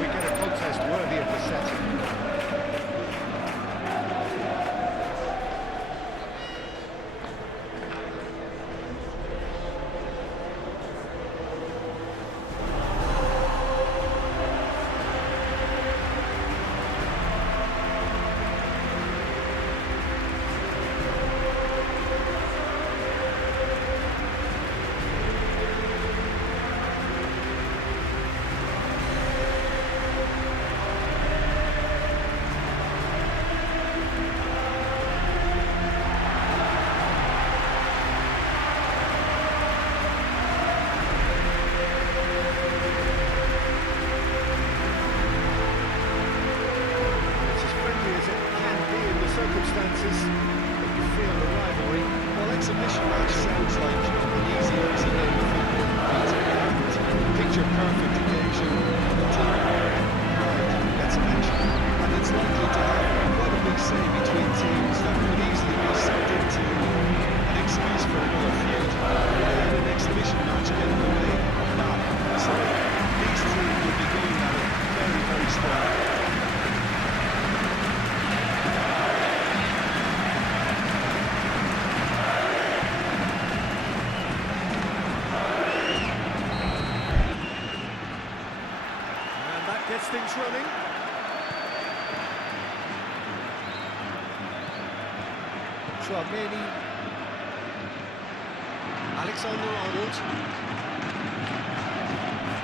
we get a contest worthy of the setting. Circumstances, but you feel the rivalry. Well, exhibition match sounds like an easy game of football. Picture perfect occasion, right, let's mention it. And it's likely to have quite a big say between teams that could easily be sucked into an excuse for another feud. And an exhibition match get in the way of that. So these teams will be going at it very, very strong. Gets things running. Chouameni. Alexander-Arnold.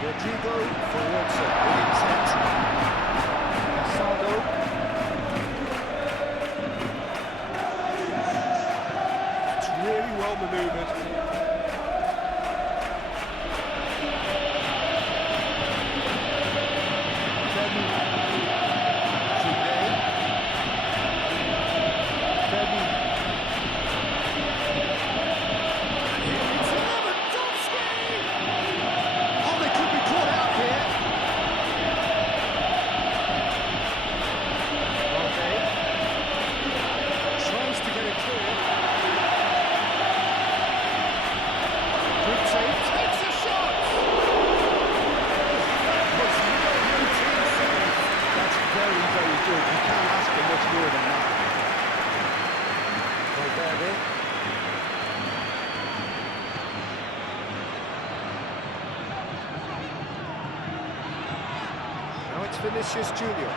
Rodrigo forwards at Williams head. Casado. That's really well manoeuvred. Now it's Vinicius Junior.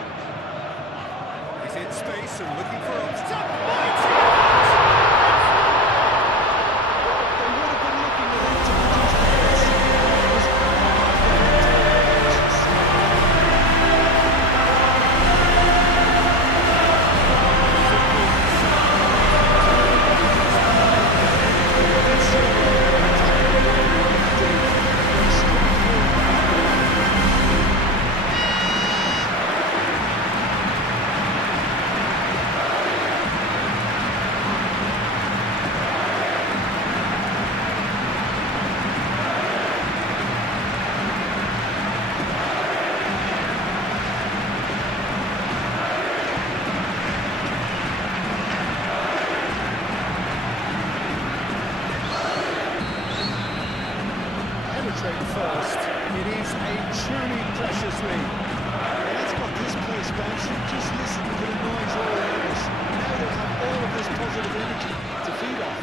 He's in space and looking for options. They would have been looking at him to produce the pass. First, it is a truly precious lead. Well, that's got this place bouncing. Just listen to the noise all around us. Now they have all of this positive energy to feed off.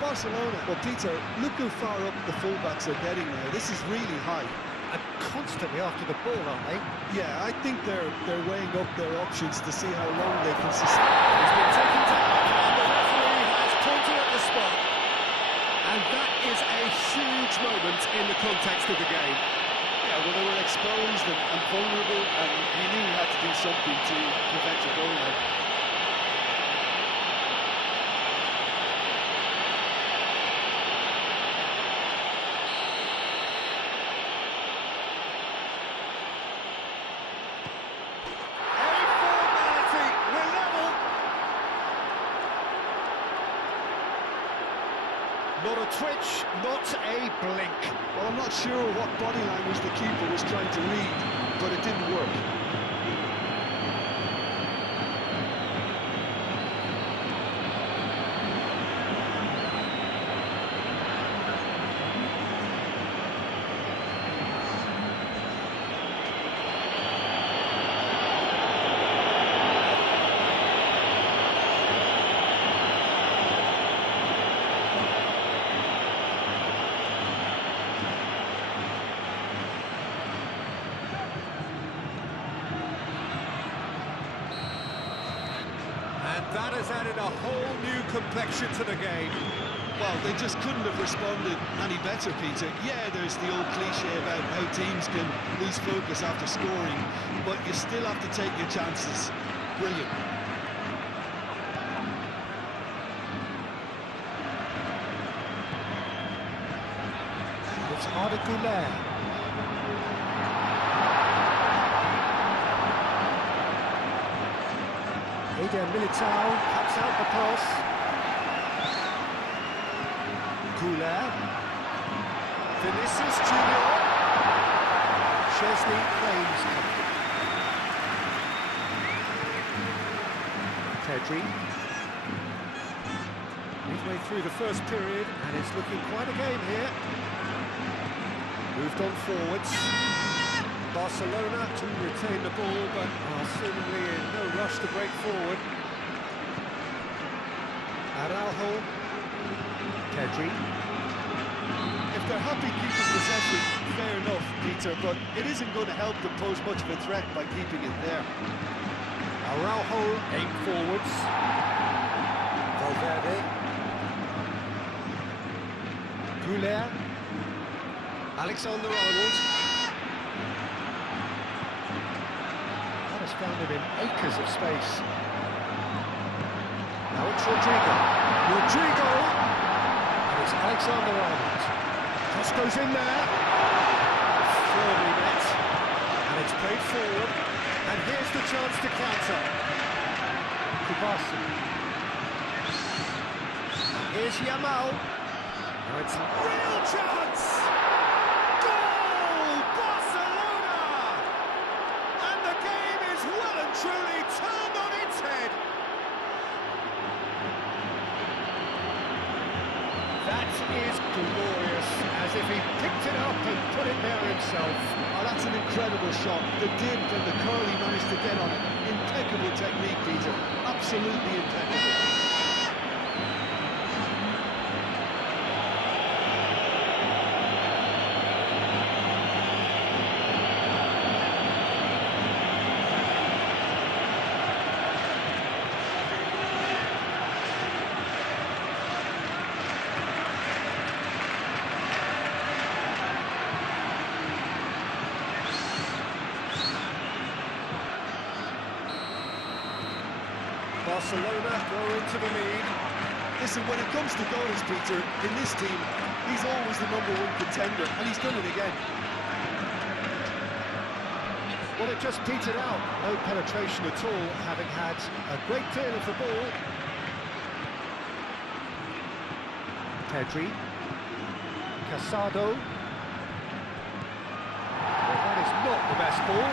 Barcelona, well, Peter, look how far up the fullbacks are getting now. This is really high. And constantly after the ball, aren't they? Yeah, I think they're weighing up their options to see how long they can sustain. He's been taken down, and the referee has pointed at the spot. And that is a huge moment in the context of the game. Yeah, well, they were exposed and vulnerable, and he knew he had to do something to prevent a goal now. Not a twitch, not a blink. Well, I'm not sure what body language the keeper was trying to read, but it didn't work. That has added a whole new complexion to the game. Well, they just couldn't have responded any better, Peter. Yeah, there's the old cliche about how teams can lose focus after scoring, but you still have to take your chances. Brilliant. It's Arda Güler. Eder Militao cuts out the pass. Güler. Vinicius Junior. Chesney claims cover. Pedri. Midway through the first period, and it's looking quite a game here. Moved on forwards. Barcelona to retain the ball, but are seemingly in no rush to break forward. Araujo. Pedri. If they're happy keeping possession, fair enough, Peter, but it isn't going to help them pose much of a threat by keeping it there. Araujo aim forwards. Valverde. Güler. Alexander-Arnold. That has found him in acres of space. Now it's Rodrigo. And it's Alexander-Arnold. Cross goes in there. Firmly met. And it's played forward. And here's the chance to counter. Kubasi. Here's Yamal. Now it's a real chance! Goal! Barcelona! And the game is well and truly turned on its head. That is glorious, as if he picked it up and put it there himself. Oh, that's an incredible shot. The dip and the curl he managed to get on it. Impeccable technique, Peter. Absolutely impeccable. Barcelona go into the lead. Listen, when it comes to goals, Peter, in this team, he's always the #1 contender, and he's done it again. Well, it just petered out. No penetration at all, having had a great deal of the ball. Pedri. Casado. Well, that is not the best ball.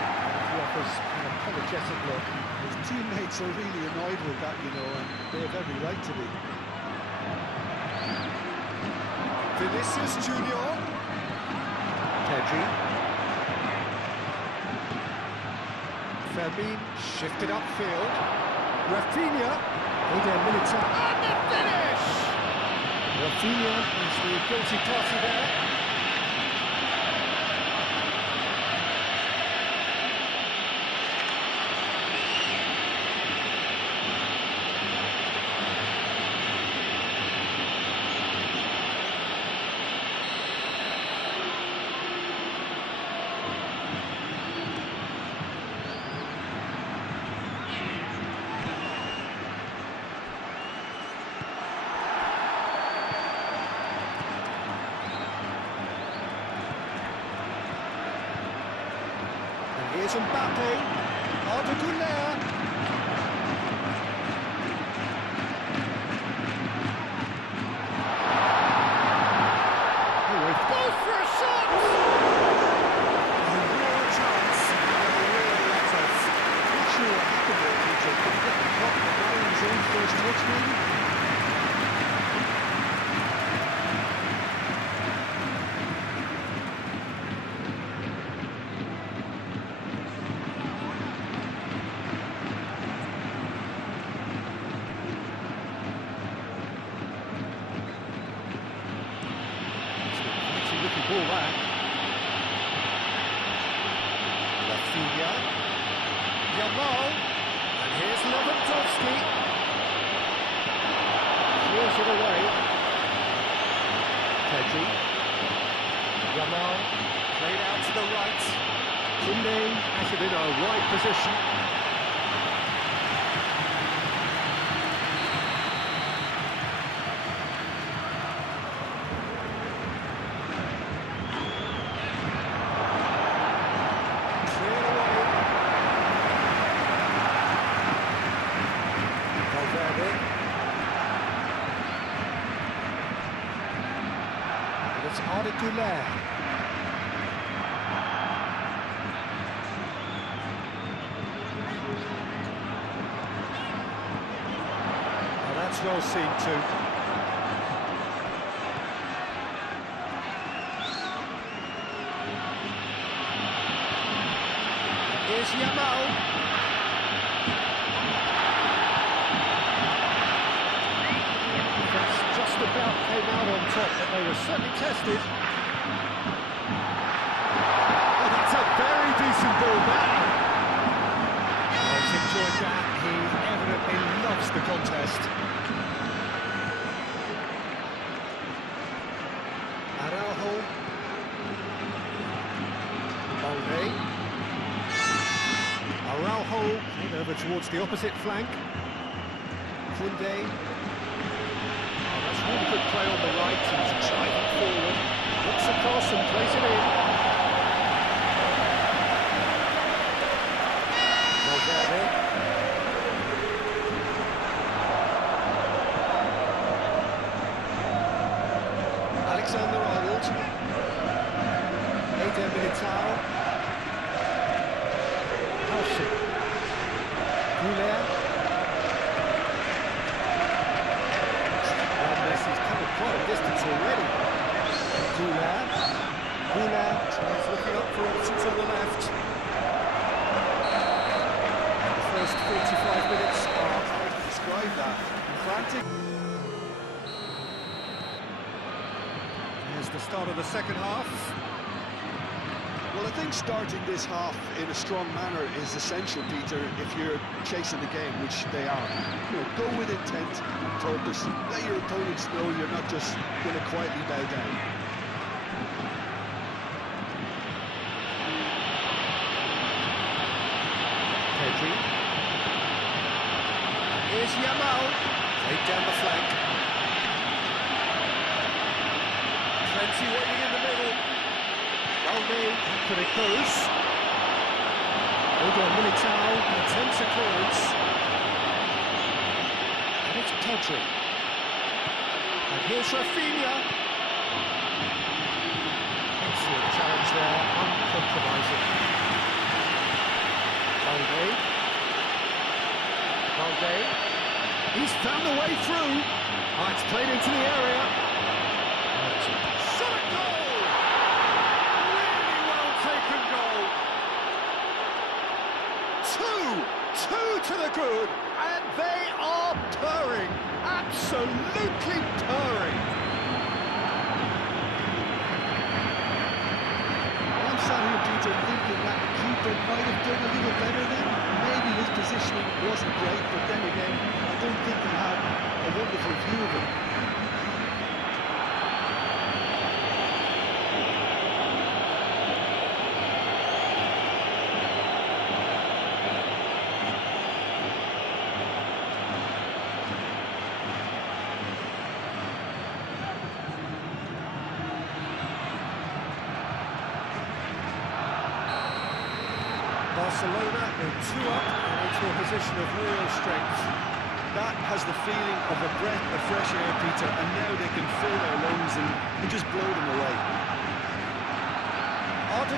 He offers an apologetic look. His teammates are really annoyed with that, you know, and they have every right to be. Vinicius Junior. Pedri. Fermin shifted upfield. Rafinha. Eder Militao. And the finish! Rafinha is the guilty party there. Here's Mbappe, Arda Güler. Goes for a shot! A real chance, and a real let off. Not sure what happened there, Peter. Did he get the clock and now his own first touch, maybe? Looking ball that. Rafinha. Yamal. And here's Lewandowski. clears it away. Pedri. Yamal, played out to the right. Koundé has it in a wide position. Cleared away. Valverde. And it's Arda. Well seen too. Here's Yamal. That's just about came out on top, but they were certainly tested. Oh, that's a very decent ball back. Oh, he's enjoyed that. He evidently loves the contest. Araujo, over towards the opposite flank. Koundé. Oh, that's really good play on the right. He's driving forward. Looks across and plays it in. Valverde. Alexander-Arnold. Eder Militao. Goulet. Well, Messi's covered quite a distance already. Goulet is looking up for options on the left. And the first 45 minutes are... How to describe that? Frantic. Here's the start of the second half. Well, I think starting this half in a strong manner is essential, Peter, if you're chasing the game, which they are. You know, go with intent and purpose. Let your opponents know you're not just going to quietly bow down. Pedri. Here's Yamal. Played down the flank. Plenty waiting in the middle. But it goes. Eder Militao attempts a clearance. And it's Pedri. And here's Rafinha. Excellent challenge there, uncompromising. Valde. He's found the way through. Oh, it's played into the area. Shot goal! Taken goal. Two to the good, and they are purring, absolutely purring. I'm sat here, Peter, thinking that the keeper might have done a little better then. Maybe his positioning wasn't great, but then again, I don't think he had a wonderful view of it. Barcelona in 2 up and into a position of real strength. That has the feeling of a breath of fresh air, Peter, and now they can fill their lungs and just blow them away. Arda.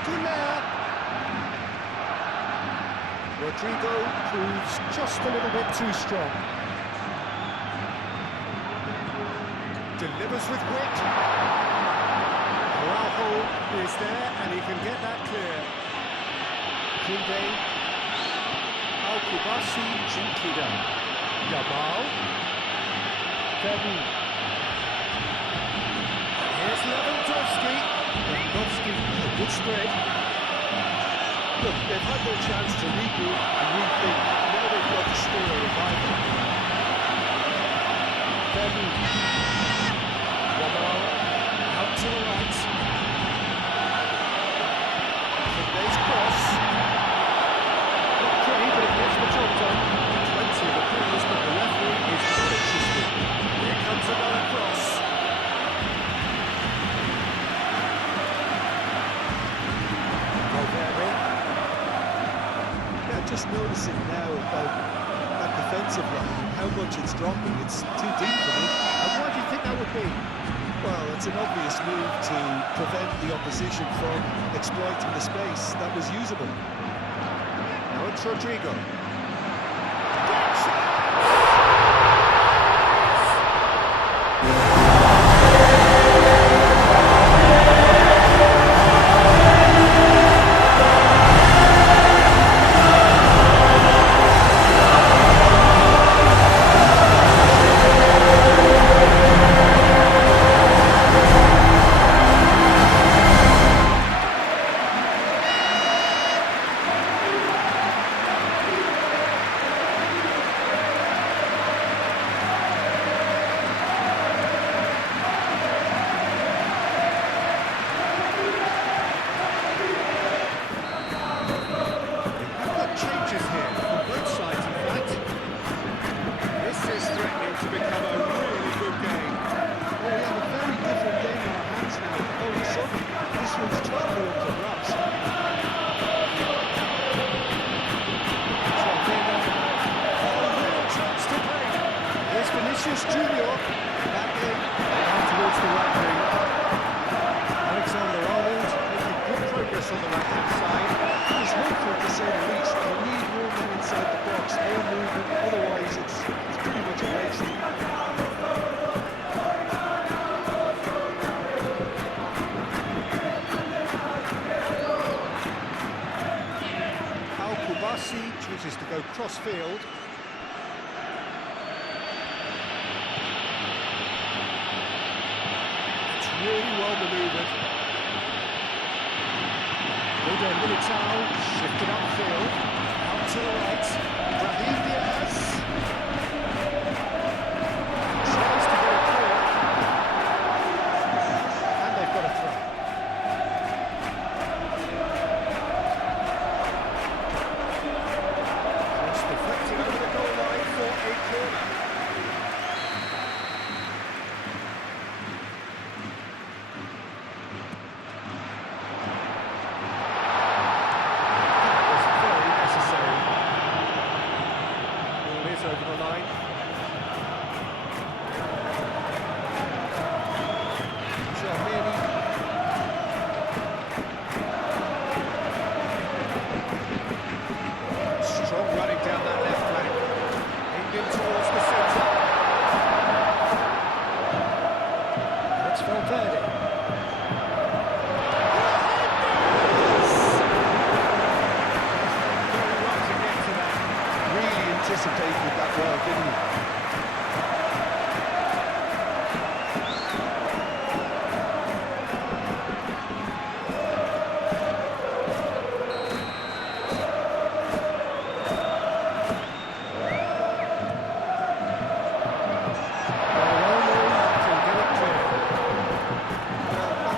Rodrigo proves just a little bit too strong. Delivers with wit. Araujo is there and he can get that clear. Koundé, Al-Kubasi, Zinkida, Yamal, Verdi. Here's Lewandowski. A good spread. Look, they've had their chance to regroup and rethink. Now they've got to score a revival. Yamal out to the right. Today's cross. Not pretty, but it gets the job done. Plenty of appeals, but the referee is not interested. Here comes another cross. Yeah, just noticing now about that defensive line and how much it's dropping. It's too deep for me. And why do you think that would be? Well, it's an obvious move to prevent the opposition from exploiting the space that was usable. Now it's Rodrigo. Changes here on both sides, in fact. This is threatening to become a really good game. Well, we have a very different game in our hands now. All of a sudden, this one's totally up for grabs. Real chance to play. Here's Vinicius Junior. Back in, down towards the right wing. Alexander-Arnold making good progress on the right-hand side. It's hopeful to say the least. We need more men inside the box, more movement, otherwise it's pretty much a waste. Al-Kubasi chooses to go cross-field. It's really well manoeuvred. Militao shifted upfield, out to the right. Brahim Diaz tries to get it clear, and they've got a throw. Cross deflected over the goal line for a corner. Over the line. Tchouaméni. Strong running down that left flank. England towards the centre. That's Valverde. Very well to get to that. Really anticipated that well, didn't he?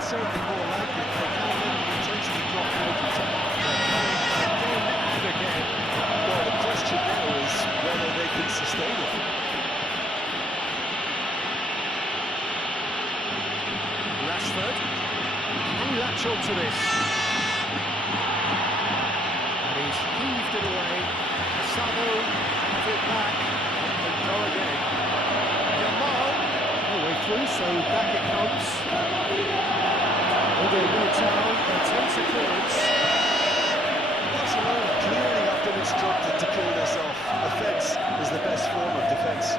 Certainly more likely. They can't let them intentionally drop out of time. Again and again. Well, the question now is whether they can sustain it. Rashford can latch on to this. And he's heaved it away. Asado has it back and go again. Yamal, no way through, so back it comes. Militao attempts a clearance. Barcelona clearly have been instructed to pull this off. Offence is the best form of defence.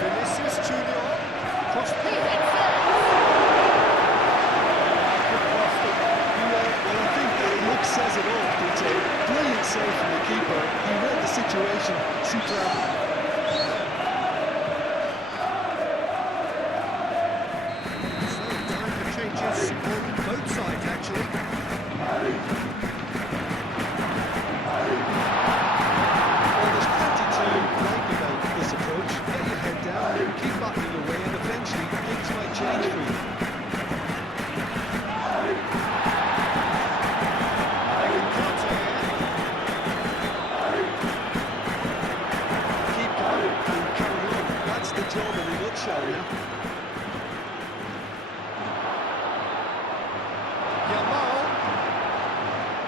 Vinicius Junior cross he hits it. Well, I think that look says it all, Peter. Brilliant save from the keeper. He read the situation superbly. change for you. They can counter here. Keep going and carry on. That's the job in a nutshell, yeah. Yapay.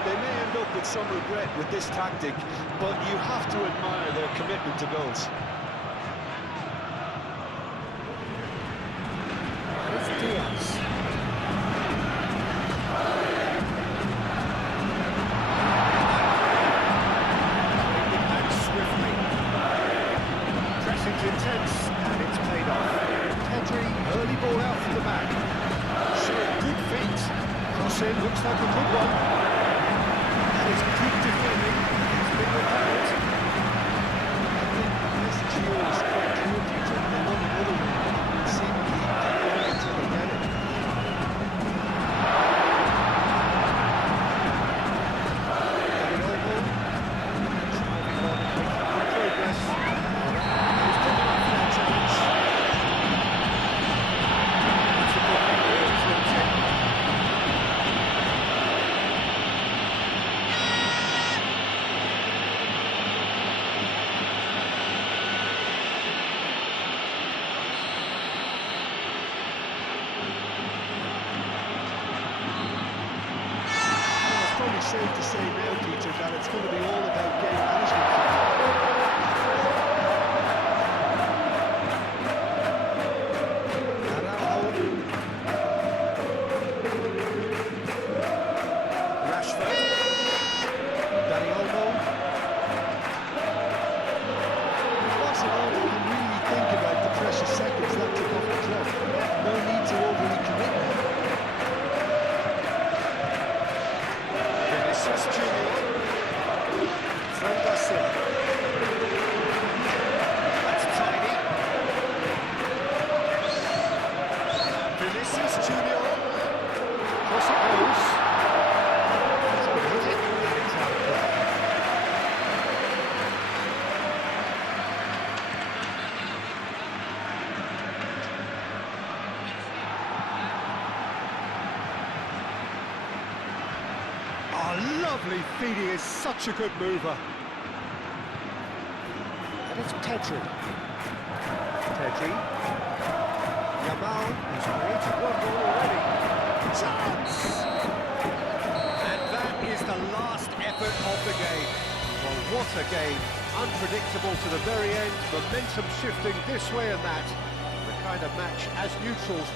They may end up with some regret with this tactic, but you have to admire their commitment to goals. It's Diaz. And swiftly. Pressing's intense, and it's paid off. Pedri, early ball out from the back. Showing good feet. Cross in, looks like a good one. That is good defending. It's been repelled. I think the message here is quite clear, Peter. They want another one. Seemingly keep going until they get it. Driving on, making good progress. He's put them up for that challenge. That's a good thing, isn't it? It's probably safe to say now, Peter, that it's going to be all about game management for them. Rashford. Danny Olmo. Barcelona can really think about the precious seconds that took off the clock. No need to overly commit now. Vinicius Junior. From Garcia. That's tiny. Vinicius Junior. Cross it goes. He's going to hit it, and it's out of play. Oh, lovely feed, he is such a good mover. And it's Pedri. Pedri. Yamal has created one goal already. Chance! And that is the last effort of the game. Well, what a game. Unpredictable to the very end, momentum shifting this way and that. The kind of match as neutrals